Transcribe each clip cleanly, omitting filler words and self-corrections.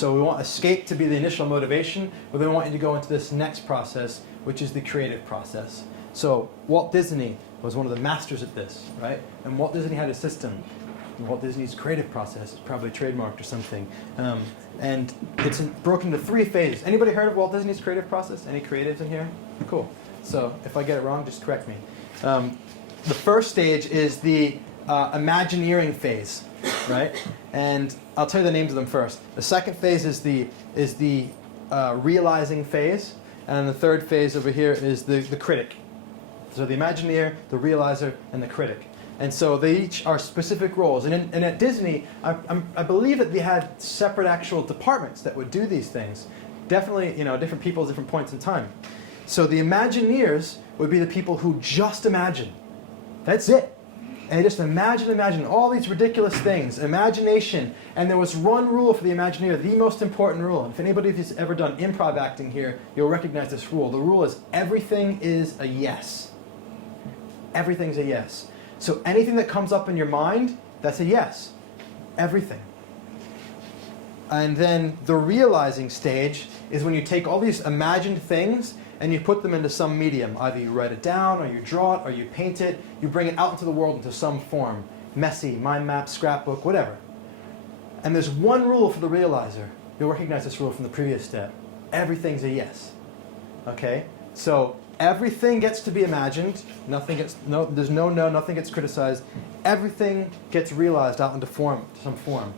So we want escape to be the initial motivation, but then we want you to go into this next process, which is the creative process. So Walt Disney was one of the masters at this, right? And Walt Disney had a system. Walt Disney's creative process is probably trademarked or something. And it's broken into 3 phases. Anybody heard of Walt Disney's creative process? Any creatives in here? Cool. So if I get it wrong, just correct me. The first stage is the Imagineering phase, right? And I'll tell you the names of them first. The second phase is the realizing phase, and the third phase over here is the critic. So the Imagineer, the Realizer, and the critic. And so they each are specific roles. And at Disney, I believe that they had separate actual departments that would do these things. Definitely, different people at different points in time. So the Imagineers would be the people who just imagine. That's it. And they just imagine all these ridiculous things. Imagination. And there was one rule for the Imagineer, the most important rule. And if anybody has ever done improv acting here, you'll recognize this rule. The rule is everything is a yes. Everything's a yes. So anything that comes up in your mind, that's a yes. Everything. And then the realizing stage is when you take all these imagined things and you put them into some medium. Either you write it down, or you draw it, or you paint it. You bring it out into the world into some form. Messy, mind map, scrapbook, whatever. And there's one rule for the realizer. You'll recognize this rule from the previous step. Everything's a yes. Okay? So everything gets to be imagined. Nothing gets criticized. Everything gets realized out into some form.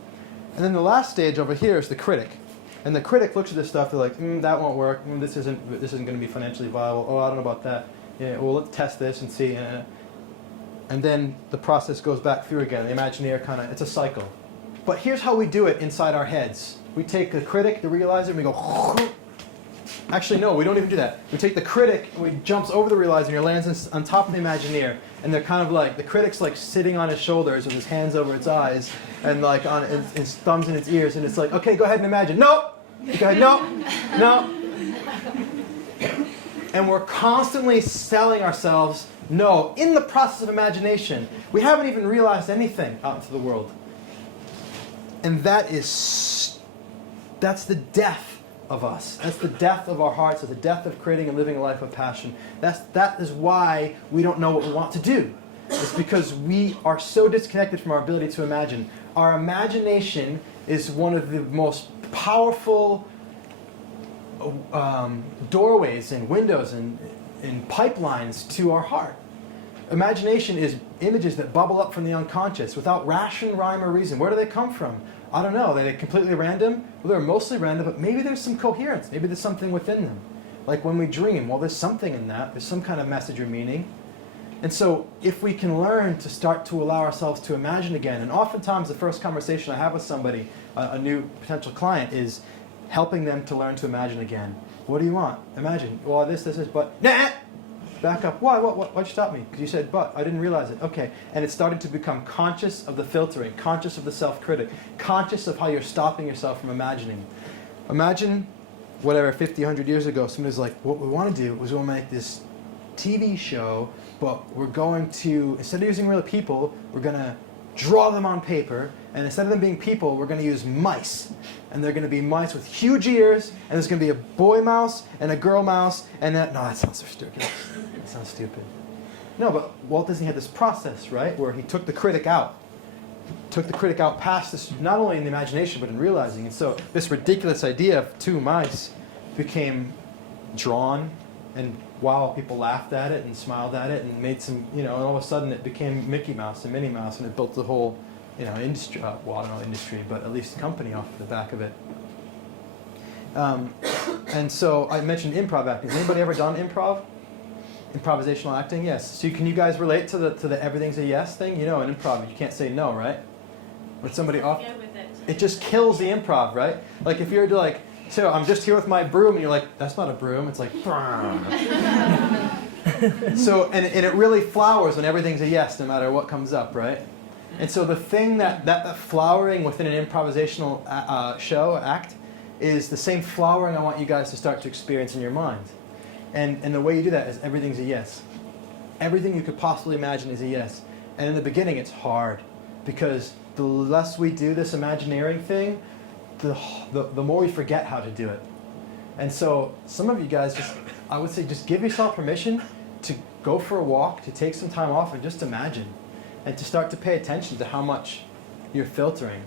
And then the last stage over here is the critic. And the critic looks at this stuff, they're like, that won't work, this isn't going to be financially viable, oh, I don't know about that. Yeah, well, let's test this and see. And then the process goes back through again. The Imagineer it's a cycle. But here's how we do it inside our heads. We take the critic, the realizer, and we go, actually, no, we don't even do that. We take the critic, and we jumps over the realizer, and he lands on top of the Imagineer. And they're kind of like, the critic's like sitting on his shoulders with his hands over its eyes, and like on his thumbs in its ears, and it's like, okay, go ahead and imagine. No! Go ahead, no. And we're constantly selling ourselves no. In the process of imagination, we haven't even realized anything out into the world. And that's the death of us. That's the death of our hearts. It's the death of creating and living a life of passion. That is why we don't know what we want to do. It's because we are so disconnected from our ability to imagine. Our imagination is one of the most powerful doorways and windows and pipelines to our heart. Imagination is images that bubble up from the unconscious without ration, rhyme, or reason. Where do they come from? I don't know. Are they completely random? Well, they're mostly random, but maybe there's some coherence. Maybe there's something within them. Like when we dream, well, there's something in that. There's some kind of message or meaning. And so if we can learn to start to allow ourselves to imagine again, and oftentimes the first conversation I have with somebody, a new potential client, is helping them to learn to imagine again. What do you want? Imagine. Well, this, but. Nah! Back up. Why? Why'd you stop me? Because you said but. I didn't realize it. Okay. And it's starting to become conscious of the filtering, conscious of the self-critic, conscious of how you're stopping yourself from imagining. Imagine, 50, 100 years ago, somebody's like, what we want to do is we'll make this TV show, but we're going to, instead of using real people, we're going to draw them on paper, and instead of them being people, we're going to use mice. And they're going to be mice with huge ears, and there's going to be a boy mouse and a girl mouse, and that sounds so stupid. That sounds stupid. No, but Walt Disney had this process, right, where he took the critic out. Took the critic out past this, not only in the imagination, but in realizing. And so this ridiculous idea of 2 mice became drawn, and wow, people laughed at it and smiled at it and made some, and all of a sudden it became Mickey Mouse and Minnie Mouse, and it built the whole, industry, well, I don't know industry, but at least company off the back of it. And so I mentioned improv acting. Has anybody ever done improv? Improvisational acting? Yes. So can you guys relate to the everything's a yes thing? In improv, you can't say no, right? When somebody off, it just kills the improv, right? Like if you're like, so I'm just here with my broom, and you're like, that's not a broom. It's like, so, and it really flowers when everything's a yes, no matter what comes up, right? And so the thing that flowering within an improvisational act is the same flowering I want you guys to start to experience in your mind. And the way you do that is everything's a yes. Everything you could possibly imagine is a yes. And in the beginning, it's hard, because the less we do this imagineering thing, the more we forget how to do it. And so some of you guys I would say just give yourself permission to go for a walk, to take some time off and just imagine, and to start to pay attention to how much you're filtering.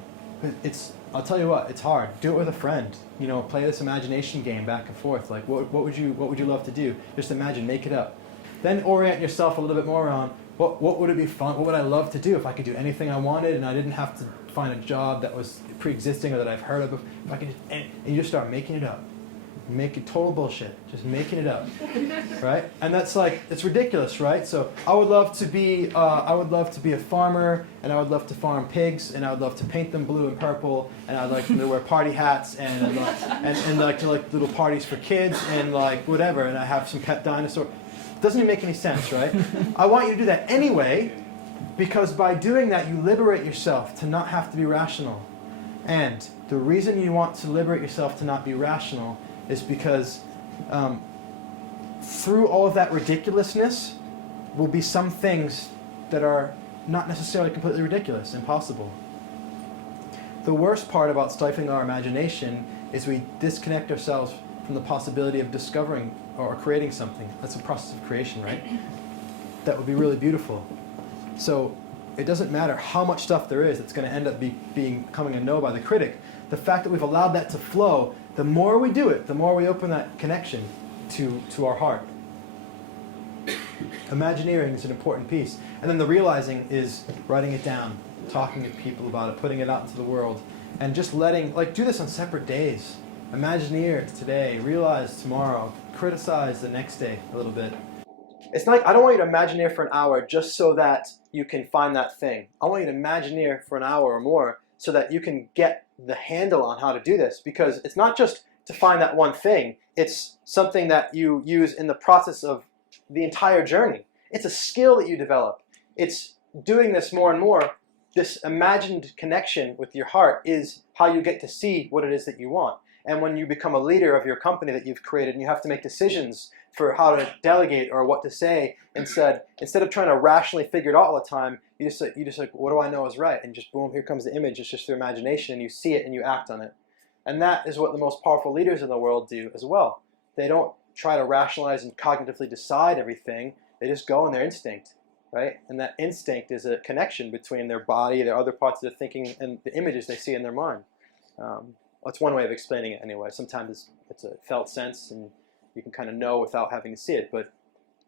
I'll tell you what, it's hard. Do it with a friend. You know, play this imagination game back and forth. Like, what would you love to do? Just imagine, make it up. Then orient yourself a little bit more around what would it be fun? What would I love to do if I could do anything I wanted and I didn't have to find a job that was pre-existing or that I've heard of? If I could, and you just start making it up. Making total bullshit, just making it up, right? And that's like, it's ridiculous, right? So I would love to be a farmer, and I would love to farm pigs, and I would love to paint them blue and purple, and I'd like them to wear party hats, and like to like little parties for kids, and like whatever, and I have some pet dinosaur. Doesn't even make any sense, right? I want you to do that anyway, because by doing that you liberate yourself to not have to be rational. And the reason you want to liberate yourself to not be rational is because through all of that ridiculousness will be some things that are not necessarily completely ridiculous, impossible. The worst part about stifling our imagination is we disconnect ourselves from the possibility of discovering or creating something. That's a process of creation, right? That would be really beautiful. So it doesn't matter how much stuff there is that's going to end up becoming a no by the critic. The fact that we've allowed that to flow, the more we do it, the more we open that connection to our heart. Imagineering is an important piece. And then the realizing is writing it down, talking to people about it, putting it out into the world, and just do this on separate days. Imagineer today, realize tomorrow, criticize the next day a little bit. It's not like, I don't want you to imagineer for an hour just so that you can find that thing. I want you to imagineer for an hour or more so that you can get the handle on how to do this, because it's not just to find that one thing, it's something that you use in the process of the entire journey. It's a skill that you develop. It's doing this more and more. This imagined connection with your heart is how you get to see what it is that you want. And when you become a leader of your company that you've created and you have to make decisions for how to delegate or what to say, instead of trying to rationally figure it out all the time, you just like, what do I know is right? And just boom, here comes the image. It's just through imagination, and you see it and you act on it. And that is what the most powerful leaders in the world do as well. They don't try to rationalize and cognitively decide everything. They just go on their instinct, right? And that instinct is a connection between their body, their other parts of their thinking, and the images they see in their mind. That's one way of explaining it anyway. Sometimes it's a felt sense, and you can kind of know without having to see it, but